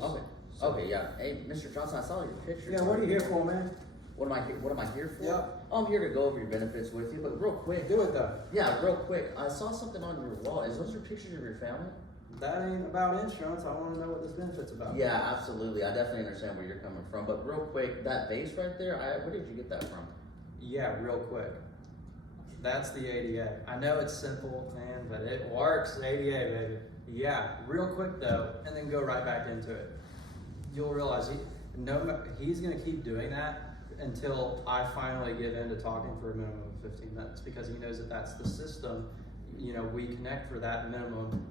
Okay. Okay, yeah. Hey, Mr. Johnson, I saw your picture. Yeah, what are you here for, man? What am I here for? Yeah. I'm here to go over your benefits with you, but real quick. Do it though. Yeah, real quick. I saw something on your wall. Is those your pictures of your family? That ain't about insurance. I want to know what this benefit's about. Yeah, absolutely. I definitely understand where you're coming from. But real quick, that vase right there, where did you get that from? Yeah, real quick. That's the ADA. I know it's simple, man, but it works. ADA, baby. Yeah, real quick though, and then go right back into it. You'll realize he's gonna keep doing that until I finally give in to talking for a minimum of 15 minutes, because he knows that that's the system. You know, we connect for that minimum,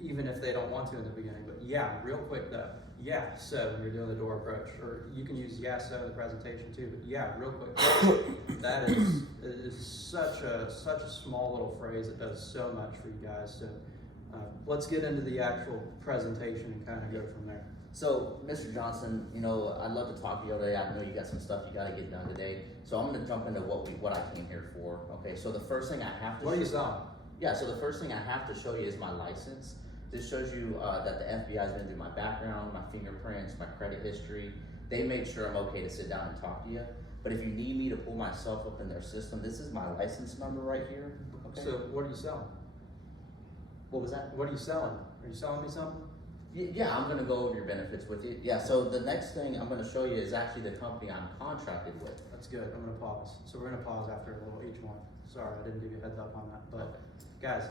even if they don't want to in the beginning. But yeah, real quick though. Yeah, so when you're doing the door approach, or you can use yes, so in the presentation too, but yeah, real quick. That is such a small little phrase that does so much for you guys. So let's get into the actual presentation and kind of go from there. So, Mr. Johnson, you know, I'd love to talk to you today. I know you got some stuff you got to get done today. So I'm going to jump into what I came here for. Okay, so the first thing I have to What are you selling? Yeah, so the first thing I have to show you is my license. This shows you that the FBI has been through my background, my fingerprints, my credit history. They made sure I'm okay to sit down and talk to you. But if you need me to pull myself up in their system, this is my license number right here. Okay. So what are you selling? What was that? What are you selling? Are you selling me something? Yeah, I'm going to go over your benefits with you. Yeah, so the next thing I'm going to show you is actually the company I'm contracted with. That's good. I'm going to pause. So we're going to pause after a little each one. Sorry, I didn't give you a heads up on that. But guys,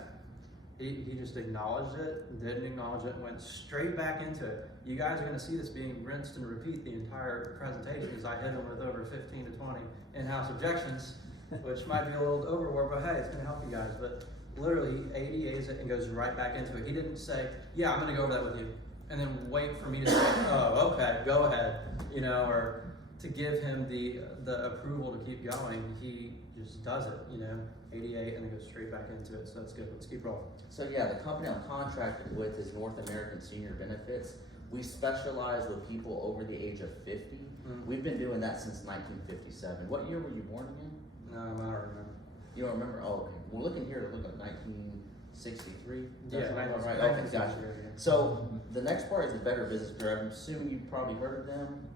he just acknowledged it, didn't acknowledge it, and went straight back into it. You guys are going to see this being rinsed and repeat the entire presentation as I hit him with over 15 to 20 in-house objections, which might be a little overboard, but hey, it's going to help you guys. But literally, ADAs it and goes right back into it. He didn't say, yeah, I'm going to go over that with you, and then wait for me to say, oh, okay, go ahead, you know, or to give him the approval to keep going. He just does it, you know, ADA, and then goes straight back into it. So that's good. Let's keep rolling. So yeah, the company I'm contracted with is North American Senior Benefits. We specialize with people over the age of 50. Mm-hmm. We've been doing that since 1957. What year were you born again? No, I don't remember. You don't remember? Oh, okay. We're looking here to look at 1963. Yeah, right. Okay, gotcha. So the next part is the Better Business Bureau. I'm assuming you've probably heard of them.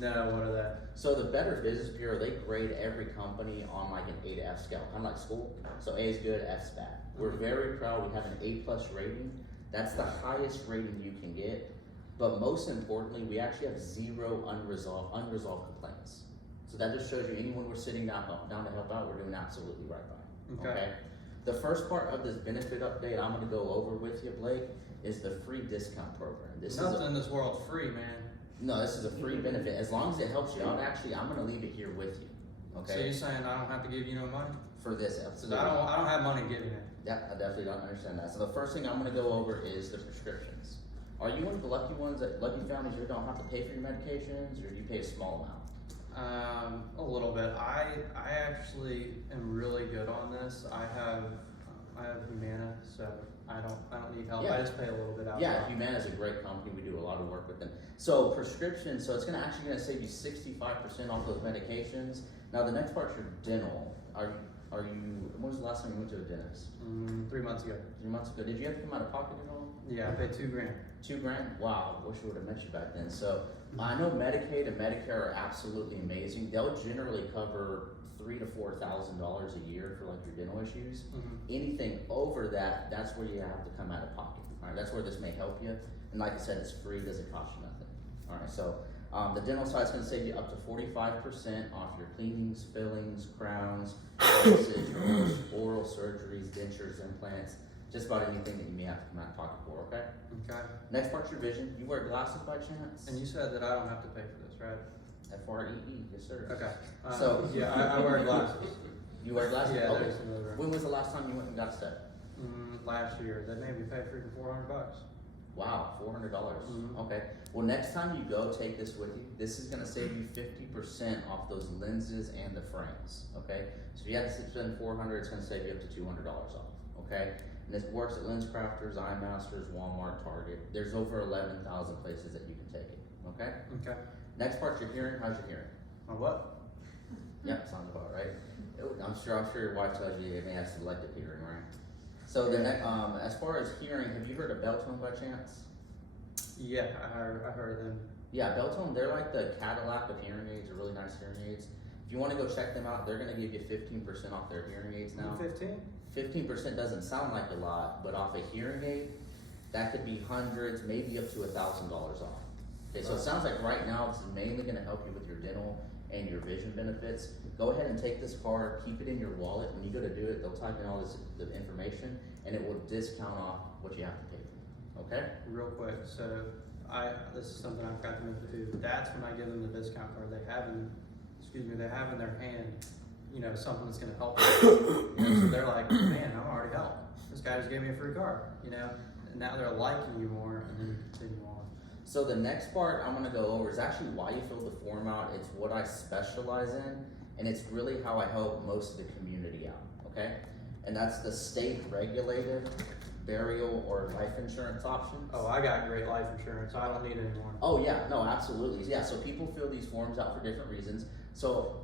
No, what are that? So the Better Business Bureau, they grade every company on like an A to F scale, kind of like school. So A is good, F's bad. We're very proud. We have an A+ rating. That's the highest rating you can get. But most importantly, we actually have 0 unresolved complaints. So that just shows you anyone we're sitting down to help out, we're doing absolutely right by. Okay. The first part of this benefit update I'm going to go over with you, Blake, is the free discount program. Nothing in this world's free, man. No, this is a free benefit. As long as it helps you out, actually, I'm going to leave it here with you. Okay. So you're saying I don't have to give you no money? For this Because episode. I don't have money giving it. Yeah, I definitely don't understand that. So the first thing I'm going to go over is the prescriptions. Are you one of the lucky ones that lucky families you don't have to pay for your medications, or do you pay a small amount? A little bit. I actually am really good on this. I have Humana, so I don't need help. Yeah. I just pay a little bit out. Yeah, Humana is a great company. We do a lot of work with them. So prescription, so it's actually gonna save you 65% off those medications. Now the next part's your dental. Are you? When was the last time you went to a dentist? 3 months ago. 3 months ago. Did you have to come out of pocket at all? Yeah, I paid $2,000. $2,000? Wow, wish I would have met you back then. So I know Medicaid and Medicare are absolutely amazing. They'll generally cover $3,000 to $4,000 a year for like your dental issues. Anything over that, that's where you have to come out of pocket. All right, that's where this may help you. And like I said, it's free, doesn't cost you nothing. All right, so the dental side is going to save you up to 45% off your cleanings, fillings, crowns, braces, oral surgeries, dentures, implants, just about anything that you may have to come out of pocket for, okay? Okay. Next part's your vision. You wear glasses by chance? And you said that I don't have to pay for this, right? F-R-E-E, yes sir. Okay. So yeah, I wear glasses. You wear glasses? Yeah, okay. there's some other. When was the last time you went and got set? Last year. They made me pay freaking $400. Wow, $400. Okay. Well, next time you go, take this with you. This is going to save you 50% off those lenses and the frames. Okay. So if you have to spend $400, it's going to save you up to $200 off. Okay. And this works at Lens Crafters, Eye Masters, Walmart, Target. There's over 11,000 places that you can take it. Okay. Okay. Next part's your hearing. How's your hearing? On what? Yep, sounds about right. I'm sure your wife tells you it may have selective hearing, right? So the next, as far as hearing, have you heard of Beltone by chance? Yeah, I heard of them. Yeah, Beltone, they're like the Cadillac of hearing aids, they're really nice hearing aids. If you wanna go check them out, they're gonna give you 15% off their hearing aids now. 15? 15% doesn't sound like a lot, but off a hearing aid, that could be hundreds, maybe up to $1,000 off. Okay, so it sounds like right now this is mainly gonna help you with your dental and your vision benefits. Go ahead and take this card, keep it in your wallet. When you go to do it, they'll type in all the information, and it will discount off what you have to pay for. Okay? Real quick, so this is something I forgot to mention too. That's when I give them the discount card. They have in their hand, something that's gonna help them. So they're like, man, I'm already helped. This guy just gave me a free card, and now they're liking you more, and then you continue on. So the next part I'm gonna go over is actually why you fill the form out. It's what I specialize in, and it's really how I help most of the community out, okay? And that's the state regulated burial or life insurance options. Oh, I got great life insurance. I don't need it anymore. Oh yeah, no, absolutely. Yeah, so people fill these forms out for different reasons. So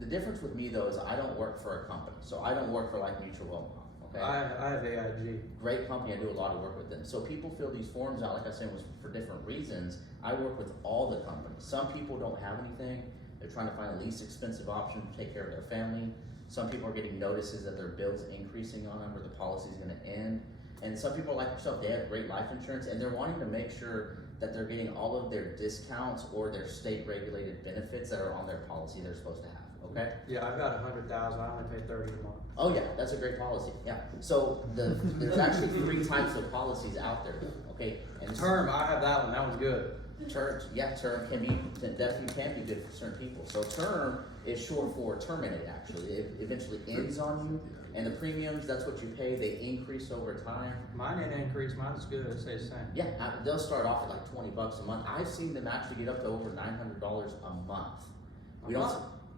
the difference with me though is I don't work for a company. So I don't work for like Mutual Home, okay? I have AIG. Great company, I do a lot of work with them. So people fill these forms out, like I said, was for different reasons. I work with all the companies. Some people don't have anything. They're trying to find the least expensive option to take care of their family. Some people are getting notices that their bill's increasing on them or the policy's gonna end. And some people like yourself, they have great life insurance and they're wanting to make sure that they're getting all of their discounts or their state regulated benefits that are on their policy they're supposed to have, okay? Yeah, I've got 100,000. I only pay 30 a month. Oh yeah, that's a great policy, yeah. So there's actually 3 types of policies out there, okay? And Term, I have that one. That one's good. term definitely can be good for certain people. So term is short for terminate actually. It eventually ends on you. And the premiums, that's what you pay, they increase over time. Mine didn't increase. Mine is good. It stays the same. Yeah, they'll start off at like $20 a month. I've seen them actually get up to over $900 a month.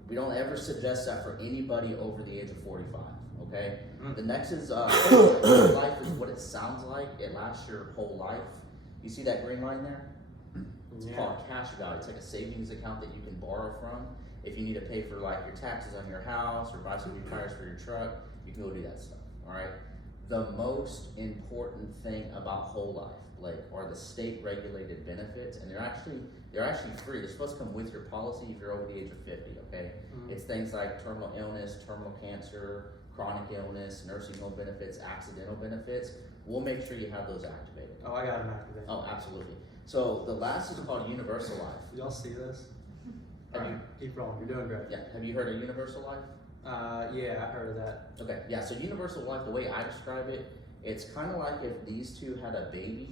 We don't ever suggest that for anybody over the age of 45, okay? The next is, whole life is what it sounds like. It lasts your whole life. You see that green line there? It's called Cash Value. It's like a savings account that you can borrow from. If you need to pay for like your taxes on your house or buy some new tires for your truck, you can go do that stuff, all right? The most important thing about whole life, Blake, are the state regulated benefits, and they're actually free. They're supposed to come with your policy if you're over the age of 50, okay? It's things like terminal illness, terminal cancer, chronic illness, nursing home benefits, accidental benefits. We'll make sure you have those activated. Oh, I got them activated. Oh, absolutely. So the last is called Universal Life. Y'all see this? Have you, Keep rolling. You're doing great. yeah, have you heard of Universal Life? Yeah, I heard of that. Okay, yeah, so Universal Life, the way I describe it, it's kind of like if these two had a baby,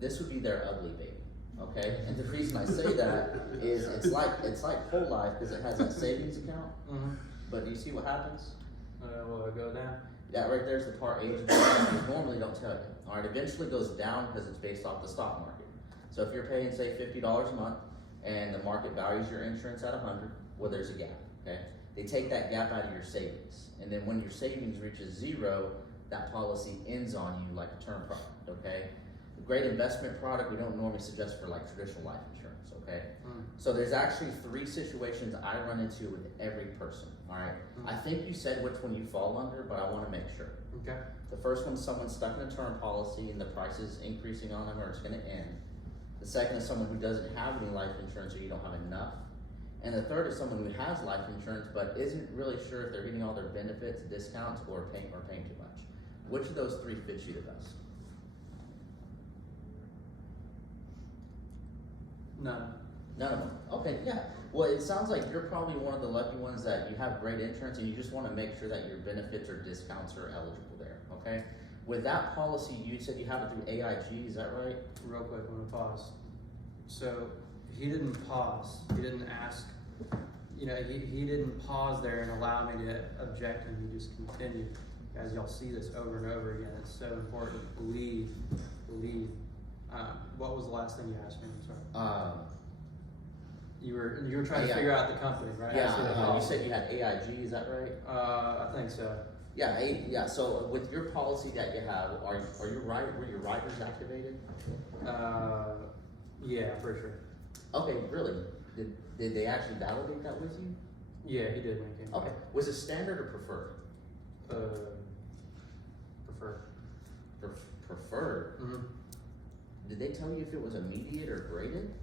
this would be their ugly baby, okay? And the reason I say that is it's like whole life because it has that savings account, but do you see what happens? Will it go down? That right there's the part age that you normally don't tell you. All right, eventually goes down because it's based off the stock market. So if you're paying, say, $50 a month and the market values your insurance at 100, well, there's a gap, okay? They take that gap out of your savings. And then when your savings reaches 0, that policy ends on you like a term product, okay? A great investment product we don't normally suggest for like traditional life insurance, okay? So there's actually 3 situations I run into with every person, all right? I think you said which one you fall under, but I want to make sure. Okay. The first one's someone stuck in a term policy and the price is increasing on them or it's going to end. The second is someone who doesn't have any life insurance or you don't have enough. And the third is someone who has life insurance but isn't really sure if they're getting all their benefits, discounts, or paying too much. Which of those 3 fits you the best? None. None of them. Okay, yeah. Well, it sounds like you're probably one of the lucky ones that you have great insurance and you just want to make sure that your benefits or discounts are eligible there, okay? With that policy, you said you have it through AIG, is that right? Real quick, I'm gonna pause. So he didn't pause. He didn't ask. He didn't pause there and allow me to object, and he just continued. Guys, y'all see this over and over again. It's so important. Believe. What was the last thing you asked me? I'm sorry. You were trying to figure out the company, right? Yeah, you said you had AIG, is that right? I think so. Yeah, so with your policy that you have, were your riders activated? Yeah, for sure. Okay, really? Did they actually validate that with you? Yeah, he did make it. Okay, was it standard or preferred? Preferred. Preferred? Did they tell you if it was immediate or graded?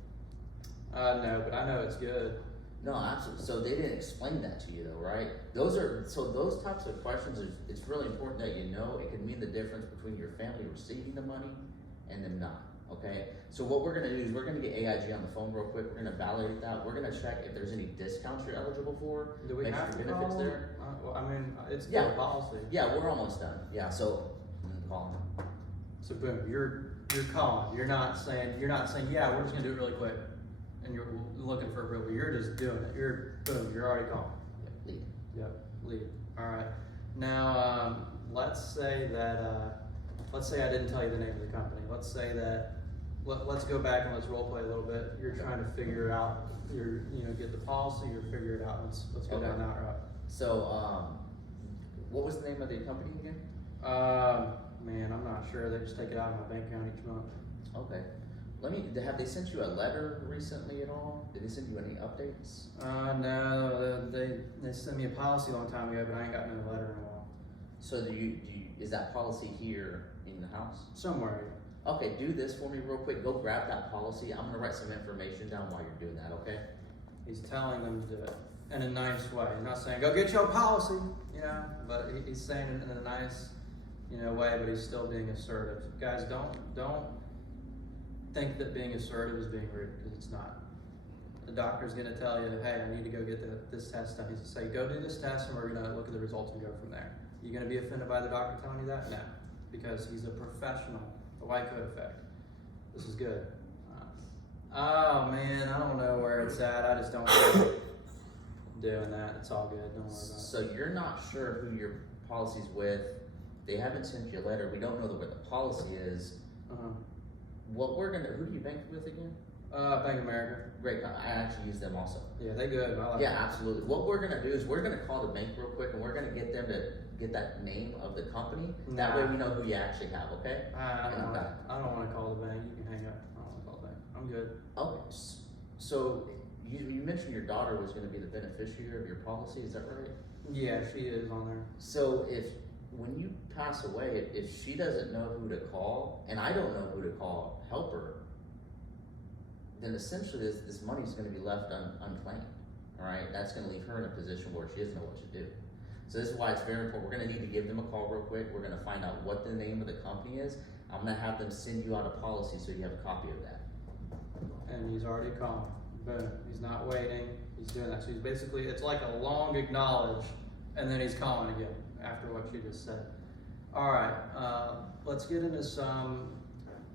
No, but I know it's good. No, absolutely. So they didn't explain that to you though, right? Those types of questions, it's really important that you know. It can mean the difference between your family receiving the money and them not, okay? So what we're gonna do is we're gonna get AIG on the phone real quick. We're gonna validate that. We're gonna check if there's any discounts you're eligible for. Do we make have sure to your benefits call? there. Well, I mean, it's Yeah. still a policy. Yeah, we're almost done. Yeah, so call them. So boom, you're calling. You're not saying, yeah, we're just gonna do it really quick. And you're looking for approval. You're just doing it. You're already calling. Lead. Yep, lead. All right. Now, let's say I didn't tell you the name of the company. Let's say that, let's go back and let's role play a little bit. You're trying to figure out, get the policy, or figure it out. Let's go down that route. So, what was the name of the company again? Man, I'm not sure. They just take it out of my bank account each month. Okay. Have they sent you a letter recently at all? Did they send you any updates? No, they sent me a policy a long time ago, but I ain't got no letter in a while. So is that policy here in the house? Somewhere. Okay, do this for me real quick. Go grab that policy. I'm gonna write some information down while you're doing that, okay? He's telling them to do it in a nice way. He's not saying, go get your policy, but he's saying it in a nice, way, but he's still being assertive. Guys, don't think that being assertive is being rude, because it's not. The doctor's gonna tell you, hey, I need to go get this test done. He's gonna say, go do this test and we're gonna look at the results and go from there. You gonna be offended by the doctor telling you that? No, because he's a professional. The white coat effect. This is good. Oh man, I don't know where it's at. I just don't feel like doing that. It's all good. Don't worry about it. So you're not sure who your policy's with. They haven't sent you a letter. We don't know where the policy is. Who do you bank with again? Bank of America. Great, I actually use them also. Yeah, they good. I like Yeah, them. absolutely. What we're gonna do is we're gonna call the bank real quick and we're gonna get them to get that name of the company. That way we know who you actually have, okay? I don't want to call the bank. You can hang up. I don't want to call the bank. I'm good. Okay, so you mentioned your daughter was gonna be the beneficiary of your policy, is that right? Yeah, she is on there. So when you pass away, if she doesn't know who to call, and I don't know who to call, help her, then essentially this money is going to be left unclaimed. All right, that's going to leave her in a position where she doesn't know what to do. So this is why it's very important. We're going to need to give them a call real quick. We're going to find out what the name of the company is. I'm going to have them send you out a policy so you have a copy of that. And he's already calling. Boom. He's not waiting. He's doing that. So he's basically, it's like a long acknowledge, and then he's calling again after what you just said. All right. Let's get into some.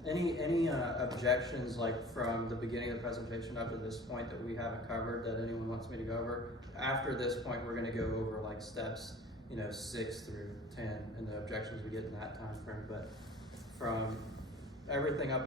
Any objections, like from the beginning of the presentation up to this point, that we haven't covered that anyone wants me to go over? After this point, we're going to go over like steps, 6 through 10, and the objections we get in that time frame. But from everything up